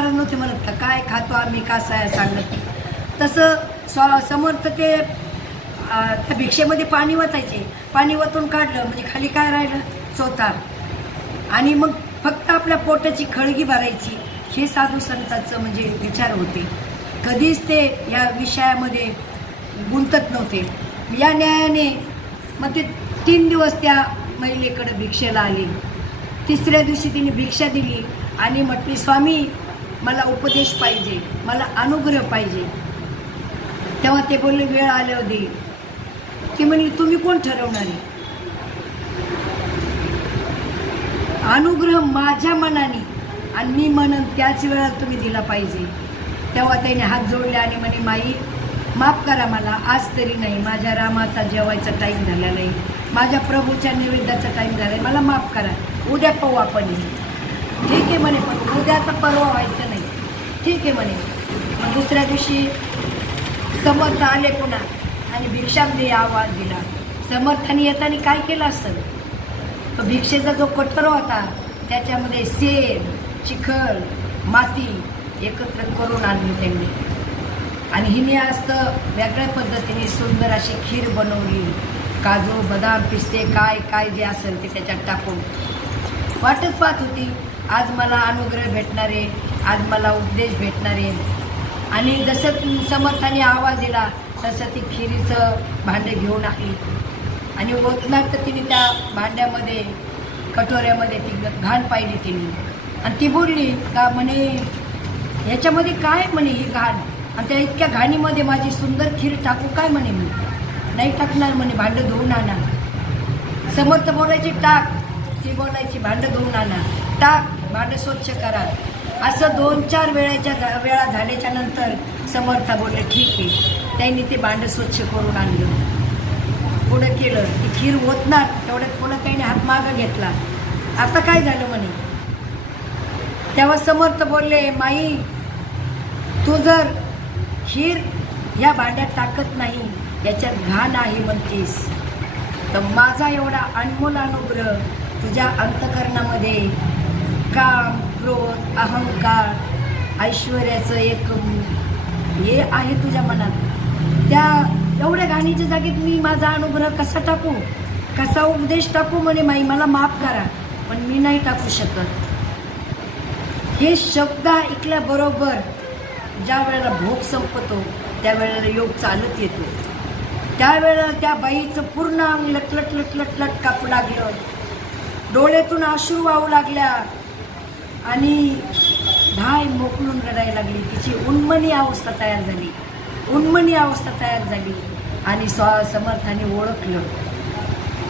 महाराज नव्हते म्हणत का काय खातो आम्ही कसं आहे सांगत. तसं समर्थ ते त्या भिक्षेमध्ये पाणी वतायचे. पाणी वतून काढलं म्हणजे खाली काय राहिलं, चोथा. आणि मग फक्त आपल्या पोटाची खळगी भरायची. हे साधू संतांचं म्हणजे विचार होते. कधीच ते या विषयामध्ये गुंतत नव्हते. या न्यायाने मग ते 3 दिवस त्या महिलेकडे भिक्षेला आले. तिसऱ्या दिवशी तिने भिक्षा दिली आणि म्हटली, स्वामी मला उपदेश पाहिजे, मला अनुग्रह पाहिजे. तेव्हा ते बोलले, वेळ आल्यावर देईल. ती म्हणली, तुम्ही कोण ठरवणारे? अनुग्रह माझ्या मनाने आणि मी म्हणन त्याच वेळा तुम्ही दिला पाहिजे. तेव्हा त्याने हात जोडले आणि म्हणे, माई माफ करा मला, आज तरी नाही. माझ्या रामाचा जेवायचा टाईम झाला नाही, माझ्या प्रभूच्या नैवेद्याचा टाईम झाला आहे, मला माफ करा. उद्या पाहू आपण. ठीक आहे म्हणे, पण उद्याचा परवा व्हायचं नाही. ठीक आहे म्हणे. मग दुसऱ्या दिवशी समर्थ आले पुन्हा आणि भिक्षांदे आवाज दिला. समर्थाने येताना काय केलं असेल, तो भिक्षेचा जो कटोरा होता त्याच्यामध्ये सेल, चिखल, माती एकत्र करून आणली त्यांनी. आणि हिने आज वेगळ्या पद्धतीने सुंदर अशी खीर बनवली. काजू, बदाम, पिस्ते काय काय जे असेल ते त्याच्यात टाकून वाटच पाहत होती. आज मला अनुग्रह भेटणारे, आज मला उपदेश भेटणारे. आणि जसं समर्थाने आवाज दिला तसं ती खिरीचं भांडे घेऊन आली आणि ओतणार तर तिने त्या भांड्यामध्ये, कटोऱ्यामध्ये ती घाण पाहिली तिने. आणि ती बोलली का म्हणे, ह्याच्यामध्ये काय म्हणे ही घाण, आणि त्या इतक्या घाणीमध्ये माझी सुंदर खीर टाकू काय म्हणे, मी नाही टाकणार म्हणे, भांडं धुवून आणा. समर्थ बोलायची टाक, ती बोलायची भांडं धुवून आणा, टाक, भांडं स्वच्छ करा. असं 2-4 वेळा झाल्याच्या नंतर समर्थ बोलले, ठीक आहे. त्यांनी ते भांडं स्वच्छ करून आणलं. पुढं केलं, ती खीर ओतणार तेवढ्यात पुन्हा त्याने हात मागं घेतला. आता काय झालं म्हणे. तेव्हा समर्थ बोलले, माई तू जर खीर या भांड्यात टाकत नाही, याच्यात घाण आहे म्हणतेस, तर माझा एवढा अनमोल अनुग्रह तुझ्या अंतकरणामध्ये काम, क्रोध, अहंकार, ऐश्वर्याचं एक हे आहे तुझ्या मनात, त्या एवढ्या घाणीच्या जागेत मी माझा अनुग्रह कसा टाकू, कसा उपदेश टाकू म्हणे. माई मला माफ करा, पण मी नाही टाकू शकत. हे शब्द ऐकल्याबरोबर ज्या वेळेला भोग संपतो त्यावेळेला योग चालत येतो. त्यावेळेला त्या बाईचं पूर्ण अंग लटलट लटलट लट कापू लागलं, डोळ्यातून अश्रू वाहू लागल्या आणि धाय मोकळून रडायला लागली. तिची उन्मनी अवस्था तयार झाली, उन्मनी अवस्था तयार झाली. आणि समर्थाने ओळखलं,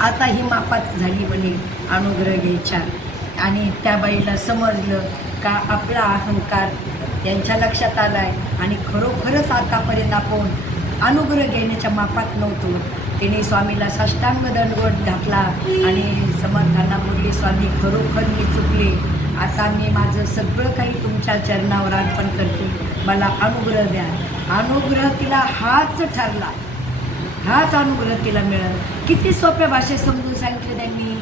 आता ही मापात झाली म्हणे अनुग्रह घ्यायच्या. आणि त्या बाईला समजलं का आपला अहंकार यांच्या लक्षात आलाय आणि खरोखरच आतापर्यंत आपण अनुग्रह घेण्याच्या मापात नव्हतो. तिने स्वामीला साष्टांग दंडवत घातला आणि समर्थांना बोलली, स्वामी खरोखर मी चुकले, आता मी माझं सगळं काही तुमच्या चरणावर अर्पण करते, मला अनुग्रह द्या. अनुग्रह तिला हाच ठरला, हाच अनुग्रह तिला मिळाला. किती सोप्या भाषेत समजून सांगितलं त्यांनी,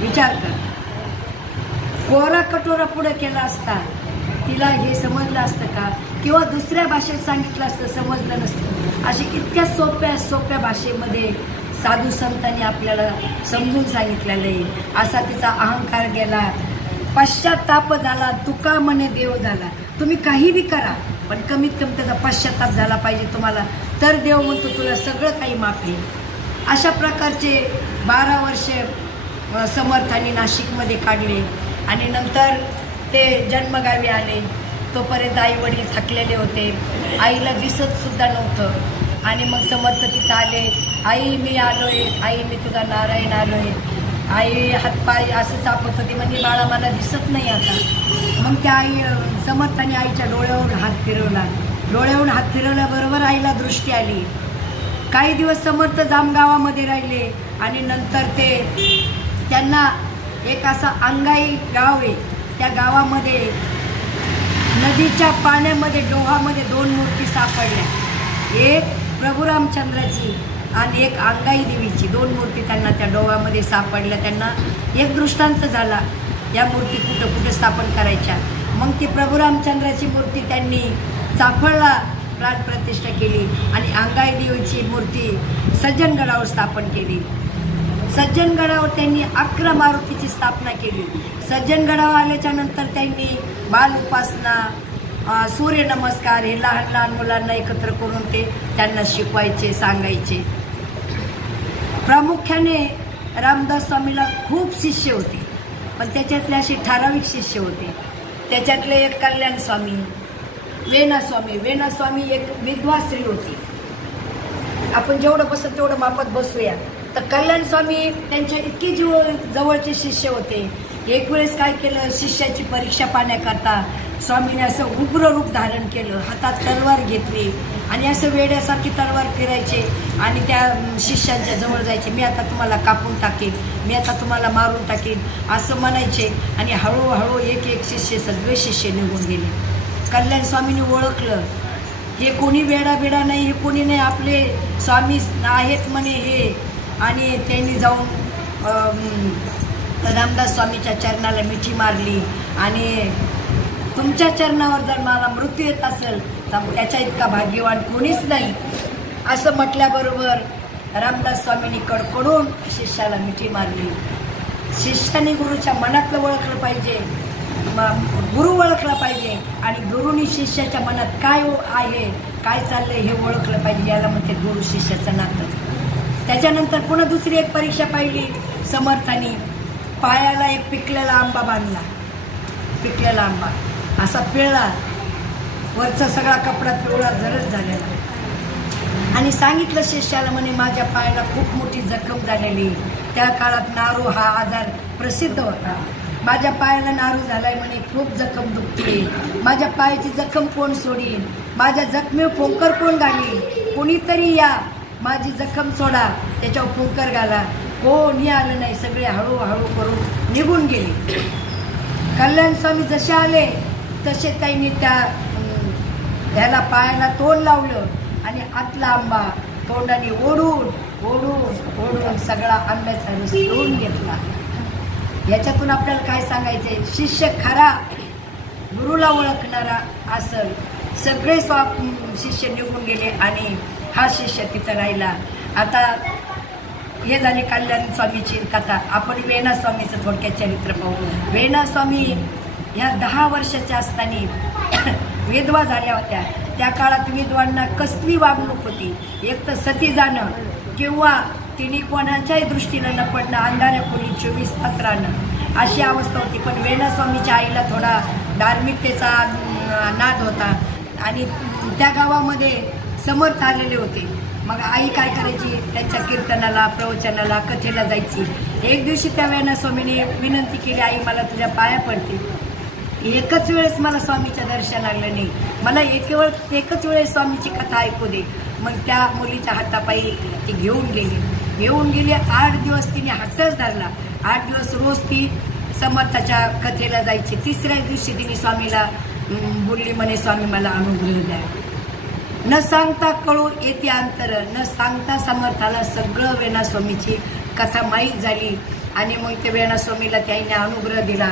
विचार कर. कोरा कटोरा पुढे केला असता तिला हे समजलं असतं का, किंवा दुसऱ्या भाषेत सांगितलं असतं समजलं नसतं. अशी इतक्या सोप्या सोप्या भाषेमध्ये साधू संतांनी आपल्याला समजून सांगितलेलं आहे. असा तिचा अहंकार गेला, पश्चाताप झाला, तुका म्हणे देव झाला. तुम्ही काही बी करा पण कमीत कमी त्याचा पश्चाताप झाला पाहिजे तुम्हाला, तर देव म्हणतो तुला सगळं काही माफ आहे. अशा प्रकारचे 12 वर्षे समर्थांनी नाशिकमध्ये काढले आणि नंतर ते जन्मगावी आले. तोपर्यंत आई वडील थकलेले होते, आईला दिसत सुद्धा नव्हतं. आणि मग समर्थ तिथं आले, आई मी आलोय, आई मी तुझा नारायण आलोय. आई हातपाय असं चापत होती, म्हणजे बाळा मला दिसत नाही आता. मग त्या आई समर्थाने आईच्या डोळ्यावरून हात फिरवला, डोळ्यावरून हात फिरवल्याबरोबर आईला दृष्टी आली. काही दिवस समर्थ जामगावामध्ये राहिले आणि नंतर त्यांना एक असा अंगाई गाव आहे, त्या गावामध्ये नदीच्या पाण्यामध्ये डोहामध्ये 2 मूर्ती सापडल्या. एक प्रभू रामचंद्राची आणि एक अंगाई देवीची. 2 मूर्ती त्यांना त्या डोहामध्ये सापडल्या. त्यांना एक दृष्टांत झाला, या मूर्ती कुठं कुठं स्थापन करायच्या. मग ती प्रभू रामचंद्राची मूर्ती त्यांनी चाफळला प्राणप्रतिष्ठा केली आणि अंगाई देवीची मूर्ती सज्जनगडावर स्थापन केली. सज्जनगडावर त्यांनी 11 मारुतीची स्थापना केली. सज्जनगडावर आल्याच्या नंतर त्यांनी बाल उपासना, सूर्यनमस्कार हे लहान लहान मुलांना एकत्र करून ते त्यांना शिकवायचे, सांगायचे. प्रामुख्याने रामदास स्वामीला खूप शिष्य होते, पण त्याच्यातले असे ठराविक शिष्य होते. त्याच्यातले एक कल्याण स्वामी, वेणा स्वामी एक विधवा स्त्री होती. आपण जेवढं बसत तेवढं मापत बसूया. तर कल्याण स्वामी त्यांच्या इतके जवळचे शिष्य होते. एक वेळेस काय केलं, शिष्याची परीक्षा पाहण्याकरता स्वामीने असं उग्र रूप धारण केलं, हातात तलवार घेतली आणि असं वेड्यासारखी तलवार फिरायचे आणि त्या शिष्यांच्या जवळ जायचे. मी आता तुम्हाला कापून टाकेन, मी आता तुम्हाला मारून टाकेन असं म्हणायचे. आणि हळूहळू एक एक सगळे शिष्य निघून गेले. कल्याण स्वामीने ओळखलं हे कोणी वेडा नाही, हे कोणी नाही, आपले स्वामी आहेत म्हणे हे. आणि त्यांनी जाऊन रामदास स्वामीच्या चरणाला मिठी मारली आणि तुमच्या चरणावर जर मला मृत्यू येत असेल तर त्याच्या इतका भाग्यवान कोणीच नाही असं म्हटल्याबरोबर रामदास स्वामींनी कडकडून शिष्याला मिठी मारली. शिष्याने गुरुच्या मनातलं ओळखलं पाहिजे, गुरु ओळखला पाहिजे आणि गुरुनी शिष्याच्या मनात काय आहे, काय चाललंय हे ओळखलं पाहिजे. याला म्हणते गुरु शिष्याचं नातं. त्याच्यानंतर पुन्हा दुसरी एक परीक्षा पाहिली. समर्थांनी पायाला एक पिकलेला आंबा बांधला. पिकलेला आंबा असा पिळला, वरचा सगळा कपडा पिवळा जरच झालेला आणि सांगितलं शिष्याला म्हणे माझ्या पायाला खूप मोठी जखम झालेली. त्या काळात नारू हा आजार प्रसिद्ध होता. माझ्या पायाला नारू झालाय म्हणे, खूप जखम दुखते. माझ्या पायाची जखम कोण सोडीन, माझ्या जखमीवर पोंकर कोण घालीन, कोणीतरी या माझी जखम सोडा, त्याच्यावर पोंकर घाला. कोणी आलं नाही, सगळे हळूहळू करून निघून गेले. कल्याण स्वामी जसे आले तसे त्यांनी ह्याला पायाला तोंड लावलं आणि आतला आंबा तोंडाने ओढून सगळा आंब्याचा रस पिऊन घेतला. याच्यातून आपल्याला काय सांगायचंय, शिष्य खरा गुरुला ओळखणारा असल. सगळे शिष्य निघून गेले आणि हा शिष्य तिथं राहिला. आता हे झाली कल्याण स्वामीची कथा. आपण वेणा स्वामीचं थोडक्यात चरित्र पाहू. वेणा स्वामी ह्या 10 वर्षाच्या असताना विधवा झाल्या होत्या. त्या काळात विधवांना कसली वागणूक होती, एक तर सती जाणं किंवा तिने कोणाच्याही दृष्टीनं न पडणं, अंधाऱ्या खोली 24 तास राहणं अशी अवस्था होती. पण वेणा स्वामीच्या आईला थोडा धार्मिकतेचा नाद होता आणि त्या गावामध्ये समर्थ आलेले होते. मग आई काय करायची, त्यांच्या कीर्तनाला, प्रवचनाला, कथेला जायची. एक दिवशी त्या वेणा स्वामीने विनंती केली, आई मला तुझ्या पाया पडते. एकच वेळेस मला स्वामीचं दर्शन लागलं नाही, मला एकच वेळेस स्वामीची कथा ऐकू दे. मग त्या मुलीच्या हातापायी ती घेऊन गेली. 8 दिवस तिने हातच धरला. 8 दिवस रोज ती समर्थाच्या कथेला जायची. 3ऱ्या दिवशी तिने स्वामीला बोलली म्हणे, स्वामी मला अनुग्रह द्या. न सांगता कळू येते अंतर, न सांगता समर्थाला सगळं वेणा स्वामीची कथा माहीत झाली आणि मग ते वेणा स्वामीला त्याने अनुग्रह दिला.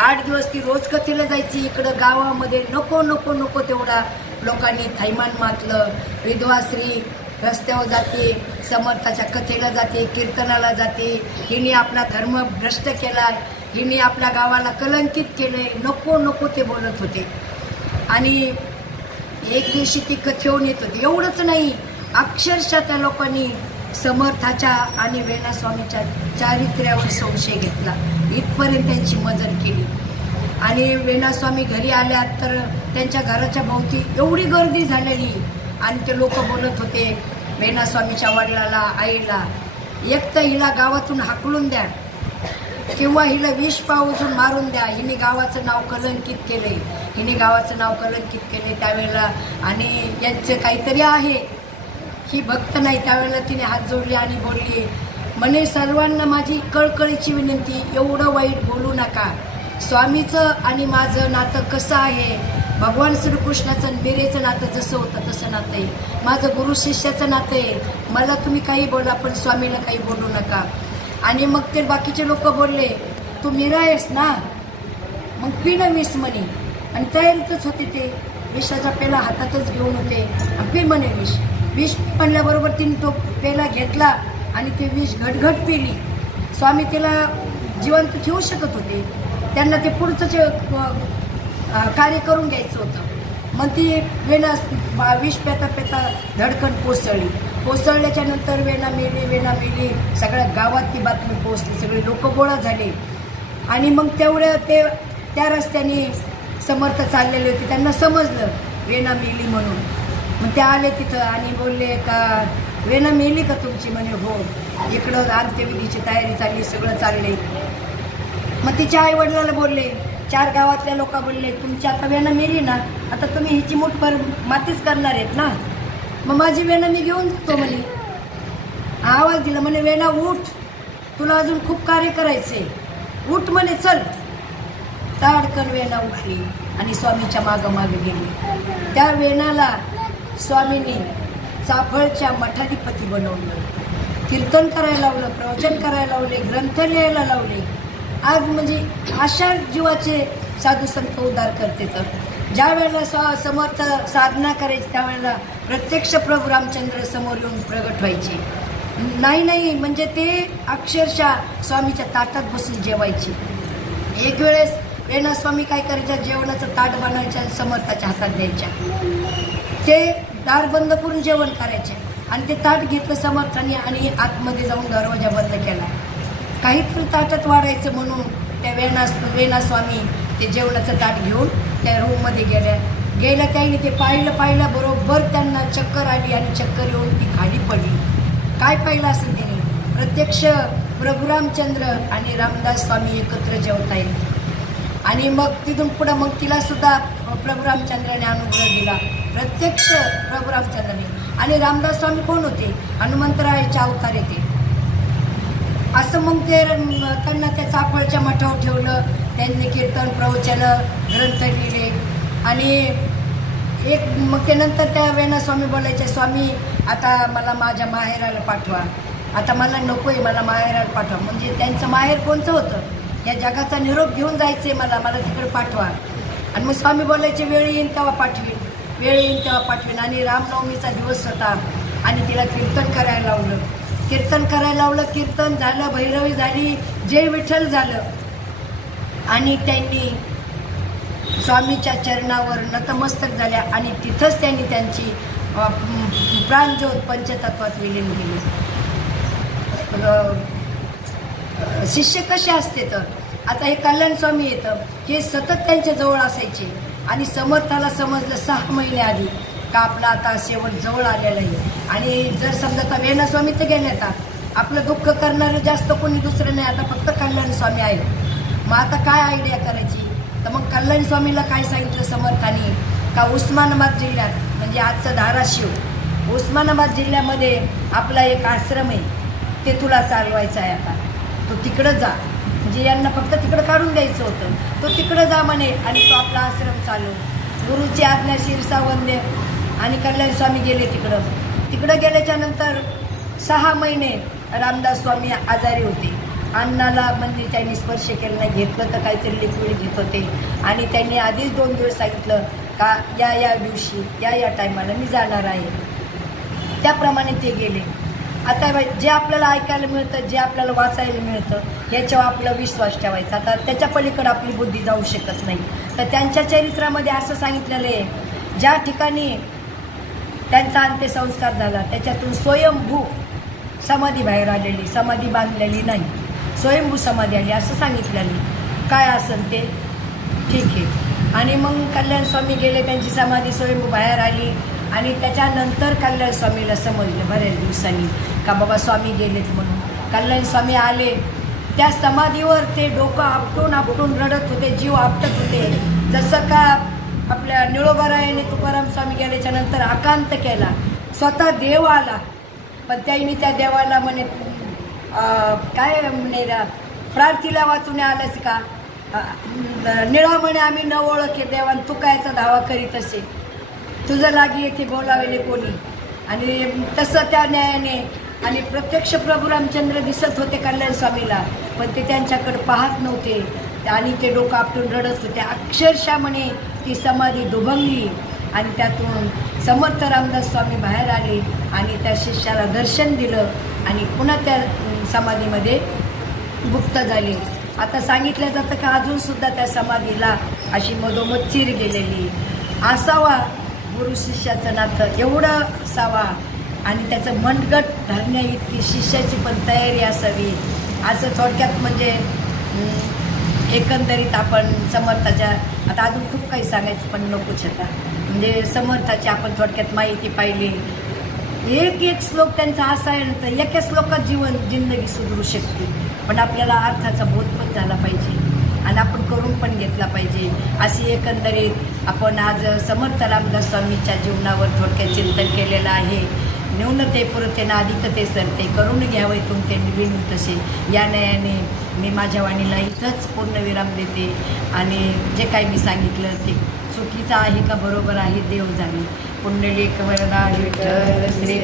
8 दिवस ती रोज कथेला जायची. इकडं गावामध्ये नको तेवढा लोकांनी थैमान मातलं. विधवा स्त्री रस्त्यावर जाते, समर्थाच्या कथेला जाते, कीर्तनाला जाते, हिने आपला धर्म भ्रष्ट केलाय, हिने आपल्या गावाला कलंकित केलंय, नको ते बोलत होते. आणि एक दिवशी ती कथेवून येत होती. एवढंच नाही, अक्षरशः त्या लोकांनी समर्थाच्या आणि वेणा स्वामीच्या चारित्र्यावर संशय घेतला. इथपर्यंत त्यांची मजल केली. आणि वेणा स्वामी घरी आल्या तर त्यांच्या घराच्या भोवती एवढी गर्दी झालेली आणि ते लोक बोलत होते वेणा स्वामीच्या वडिलाला, आईला, एक तर हिला गावातून हाकलून द्या किंवा हिला विष पावून मारून द्या, हिने गावाचं नाव कलंकित केलंय, त्यावेळेला. आणि यांचं काहीतरी आहे, ही भक्त नाही. त्यावेळेला तिने हात जोडले आणि बोलली म्हणे, सर्वांना माझी कळकळीची विनंती, एवढं वाईट बोलू नका. स्वामीचं आणि माझं नातं कसं आहे, भगवान श्रीकृष्णाचं मीरेचं नातं जसं होतं तसं नातं आहे, माझं गुरु शिष्याचं नातं आहे. मला तुम्ही काही बोला पण स्वामीला काही बोलू नका. आणि मग ते बाकीचे लोक बोलले, तू मीरा आहेस ना, मग पी ना विष म्हणे. आणि तयारीतच होते ते, विषाचा पेला हातातच घेऊन होते आणि पी म्हणे विष म्हणल्याबरोबर तिने तो पेला घेतला आणि ते विष घटघट पिली. स्वामी तिला जिवंत ठेवू शकत होते, त्यांना ते पुढचं कार्य करून घ्यायचं होतं. मग ती वेणा विष पेता पेता धडकन कोसळल्याच्या नंतर वेणा मेली. सगळ्या गावात ती बातमी पोहोचली, सगळे लोक गोळा झाले. आणि मग तेवढं ते त्या रस्त्याने समर्थ चाललेले होते, त्यांना समजलं वेणा मेली म्हणून. मग ते आले तिथं आणि बोलले का वेणा मेली का तुमची? म्हणे हो, इकडं अंत्यविधीची तयारी चालली, सगळं चालले. मग तिच्या आई वडिलाला बोलले, 4 गावातल्या लोक बोलले तुमची आता वेणा मेली ना, आता तुम्ही हिची मुठभर मातीच करणार आहेत ना, मग माझी वेणा मी घेऊन जातो म्हणे. आवाज दिला म्हणे वेणा उठ, तुला अजून खूप कार्य करायचे, उठ म्हणे चल. ताडकन वेणा उठली आणि स्वामीच्या मागे गेली. त्या वेणाला स्वामींनी चाफळच्या मठाधिपती बनवलं, कीर्तन करायला लावलं, प्रवचन करायला लावले, ग्रंथ लिहायला लावले. आज म्हणजे अशा जीवाचे साधू संत उद्धार करते. तर ज्या वेळेला समर्थ साधना करायची त्यावेळेला प्रत्यक्ष प्रभू रामचंद्र समोर येऊन प्रगट व्हायचे. नाही म्हणजे ते अक्षरशः स्वामीच्या ताटात बसून जेवायचे. एक वेळेस वेणा स्वामी काय करायच्या, जेवणाचं ताट बनवायच्या, समर्थाच्या हातात द्यायच्या, ते दार बंद करून जेवण करायचे आणि ते ताट घेतलं समर्थाने आणि आतमध्ये जाऊन दरवाजा बंद केला. काहीतरी ताटात वाढायचं म्हणून त्या वेणा स्वामी ते जेवणाचं ताट घेऊन त्या रूममध्ये गेल्या. त्याने ते पाहिलं बरोबर त्यांना चक्कर आली आणि चक्कर येऊन ती खाली पडली. काय पाहिलं असेल तिने? प्रत्यक्ष प्रभू रामचंद्र आणि रामदास स्वामी एकत्र जेवत आहेत. आणि मग तिथून पुढं मग तिला सुद्धा प्रभू रामचंद्राने अनुग्रह दिला, प्रत्यक्ष प्रभू रामचंद्राने. आणि रामदास स्वामी कोण होते? हनुमंतरायाचे अवतार येते. असं मग ते त्यांना त्या चाफळच्या मठावर ठेवलं. त्यांनी कीर्तन प्रवचन ग्रंथ लिहिले. आणि मग ते नंतर त्या वेणा स्वामी बोलायचे, स्वामी आता मला माझ्या माहेराला पाठवा, आता मला नको आहे, मला माहेराला पाठवा. म्हणजे त्यांचं माहेर कोणतं होतं? या जगाचा निरोप घेऊन जायचे, मला तिकडे पाठवा. आणि मग स्वामी बोलायचे वेळ येईन तेव्हा पाठवीन. आणि रामनवमीचा दिवस होता आणि तिला कीर्तन करायला लावलं. कीर्तन झालं, भैरवी झाली, जय विठ्ठल झालं. आणि त्यांनी स्वामीच्या चरणावर नतमस्तक झाल्या आणि तिथंच त्यांनी त्यांची प्राणज्योत पंचतत्वात विलीन केली. शिष्य कसे असते तर आता हे कल्याण स्वामी येतं, हे सतत त्यांच्या जवळ असायचे. आणि समर्थाला समजलं 6 महिने आधी का आपला आता शेवट जवळ आलेला आहे. आणि जर समजा आता वेणा स्वामी तर गेले, आता आपलं दुःख करणारं जास्त कोणी दुसरं नाही, आता फक्त कल्याण स्वामी आहे. मग आता काय आयडिया करायची? तर मग कल्याण स्वामीला काय सांगितलं समर्थाने का उस्मानाबाद जिल्ह्यात म्हणजे आजचं धाराशिव, उस्मानाबाद जिल्ह्यामध्ये आपला एक आश्रम आहे, ते तुला चालवायचा आहे. आता तो तिकडं जा, म्हणजे यांना फक्त तिकडं काढून द्यायचं होतं. तो तिकडं जा म्हणे आणि तो आपला आश्रम चालव. गुरुची आज्ञा शिरसा वंद्य. आणि कल्याण स्वामी गेले तिकडं गेल्याच्या नंतर 6 महिने रामदास स्वामी आजारी होते. अन्नाला म्हणजे त्यांनी स्पर्श केला नाही, घेतलं तर काहीतरी लिक्विड घेत होते. आणि त्यांनी आधीच 2 दिवस सांगितलं का या दिवशी या टायमाला मी जाणार आहे. त्याप्रमाणे ते गेले. आता जे आपल्याला ऐकायला मिळतं, जे आपल्याला वाचायला मिळतं याच्यावर आपला विश्वास ठेवायचा. आता त्याच्या पलीकडे आपली बुद्धी जाऊ शकत नाही. तर त्यांच्या चरित्रामध्ये असं सांगितलेलं आहे, ज्या ठिकाणी त्यांचा अंत्यसंस्कार झाला त्याच्यातून स्वयंभू समाधी बाहेर आलेली, समाधी बांधलेली नाही, स्वयंभू समाधी आली असं सांगितलेली. काय असेल ते ठीक आहे. आणि मग कल्याण स्वामी गेले, त्यांची समाधी स्वयंभू बाहेर आली. आणि त्याच्यानंतर कल्याण स्वामीला समजलं बऱ्याच दिवसांनी का बाबा स्वामी गेलेत म्हणून. कल्याण स्वामी आले, त्या समाधीवर ते डोकं आपटून रडत होते, जीव आपटत होते. जसं का आपल्या निळोबारायाने तुकाराम स्वामी गेल्याच्या नंतर आकांत केला, स्वतः देव आला, पण त्यांनी त्या देवाला म्हणे काय म्हणे प्रार्थीला वाचून आलंच का? निळा म्हणे आम्ही न ओळखे देवान, तू कायचा धावा करीत असे, तुझं लागी येथे बोलावेले कोणी. आणि तसं त्या न्यायाने आणि प्रत्यक्ष प्रभू रामचंद्र दिसत होते कल्याण स्वामीला, पण ते त्यांच्याकडे पाहत नव्हते आणि ते डोकं आपटून रडत होते. अक्षरशः म्हणे ती समाधी दुभंगली आणि त्यातून समर्थ रामदास स्वामी बाहेर आले आणि त्या शिष्याला दर्शन दिलं आणि पुन्हा त्या समाधीमध्ये गुप्त झाले. आता सांगितलं जातं का अजूनसुद्धा त्या समाधीला अशी मधोमध चीर गेलेली. असावा गुरु शिष्याचं नातं, एवढं असावा आणि त्याचं मनगट धरण्या इतकी शिष्याची पण तयारी असावी. असं थोडक्यात म्हणजे एकंदरीत आपण समर्थाच्या, आता अजून खूप काही सांगायचं पण नकोच आता, म्हणजे समर्थाची आपण थोडक्यात माहिती पाहिली. एक श्लोक त्यांचा असा आहे ना, तर एका श्लोकात जिंदगी सुधरू शकते. पण आपल्याला अर्थाचा बोध पण झाला पाहिजे आणि आपण करून पण घेतला पाहिजे. अशी एकंदरीत आपण आज समर्थ रामदास स्वामींच्या जीवनावर थोडक्यात चिंतन केलेलं आहे. न्यूनते पुरतेना अधिकते सरते, करून घ्यावे तुमचे विणू तसे. या नयाने मी माझ्या वाणीला इथंच पूर्णविराम देते आणि जे काही मी सांगितलं ते चुकीचं आहे का बरोबर आहे देव जाणे. पुंडलिक वरदा विठ्ठल श्री